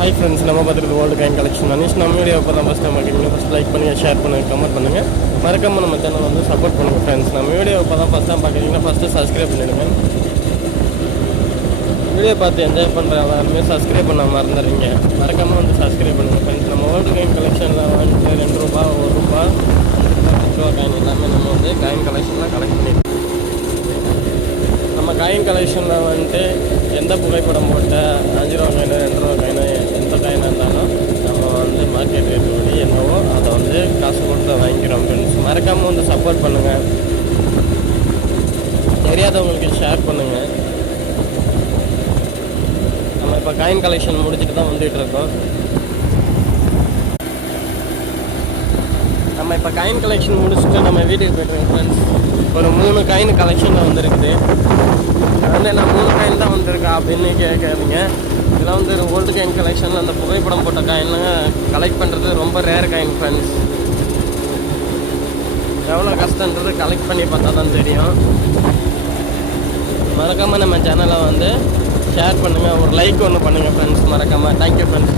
Hi friends, நம்ம பார்த்துட்டு world coin collection Anish. நம்ம வீடியோ இப்போ தான் ஃபஸ்ட் டைம் பார்க்குறீங்க, ஃபஸ்ட் லைக் பண்ணுங்கள், ஷேர் பண்ணுங்கள், கமெண்ட் பண்ணுங்கள். மறக்காமல் நம்ம சேனல் வந்து சப்போர்ட் பண்ணுங்கள் ஃப்ரெண்ட்ஸ். நம்ம வீடியோ இப்போ தான் ஃபஸ்ட் டைம் பார்க்குறீங்கன்னா ஃபஸ்ட்டு சப்ஸ்கிரைப் பண்ணிவிடுங்க. வீடியோ பார்த்து என்ஜாய் பண்ணுற எல்லாருமே சப்ஸ்கிரைப் பண்ண மறந்துடுறீங்க. மறக்காமல் வந்து சப்ஸ்கிரைப் பண்ணுங்கள் ஃப்ரெண்ட்ஸ். நம்ம வேர்ல்டு காயின் கலெக்ஷனில் வந்துட்டு 2 ரூபா, 1 ரூபா, 10 ரூபா காயின் எல்லாமே நம்ம வந்து காயின் கலெக்ஷனில் கலெக்ட் பண்ணிடுவோம். நம்ம காயின் கலெக்ஷனில் வந்துட்டு எந்த புகைப்படம் போட்ட 5 ரூபா காயின், 2 ரூபா காயின், எந்த காயினாக இருந்தாலும் நம்ம வந்து மார்க்கெட் ரேட் படி என்னவோ அதை வந்து காசு கொடுத்து வாங்கிக்கிறோம் ஃப்ரெண்ட்ஸ். மறக்காமல் வந்து சப்போர்ட் பண்ணுங்கள், தெரியாதவங்களுக்கு ஷேர் பண்ணுங்கள். நம்ம இப்போ காயின் கலெக்ஷன் முடிச்சுட்டு தான் வந்துகிட்ருக்கோம். நம்ம இப்போ காயின் கலெக்ஷன் முடிச்சுட்டு நம்ம வீட்டுக்கு போய்ட்டுருக்கோம் ஃப்ரெண்ட்ஸ். ஒரு 3 காயின் கலெக்ஷனில் வந்துருக்குது. வந்து நான் 3 காயின் தான் வந்திருக்கா அப்படின்னு கேட்காதீங்க. இதெல்லாம் வந்து ஓல்டு காயின் கலெக்ஷனில் அந்த புகைப்படம் போட்ட காயின்லாம் கலெக்ட் பண்ணுறது ரொம்ப ரேர் காயின் ஃப்ரெண்ட்ஸ். எவ்வளோ கஷ்டன்றது கலெக்ட் பண்ணி பார்த்தா தான் தெரியும். மறக்காமல் நம்ம சேனலை வந்து ஷேர் பண்ணுங்கள், ஒரு லைக் ஒன்று பண்ணுங்கள் ஃப்ரெண்ட்ஸ். மறக்காமல் தேங்க்யூ ஃப்ரெண்ட்ஸ்.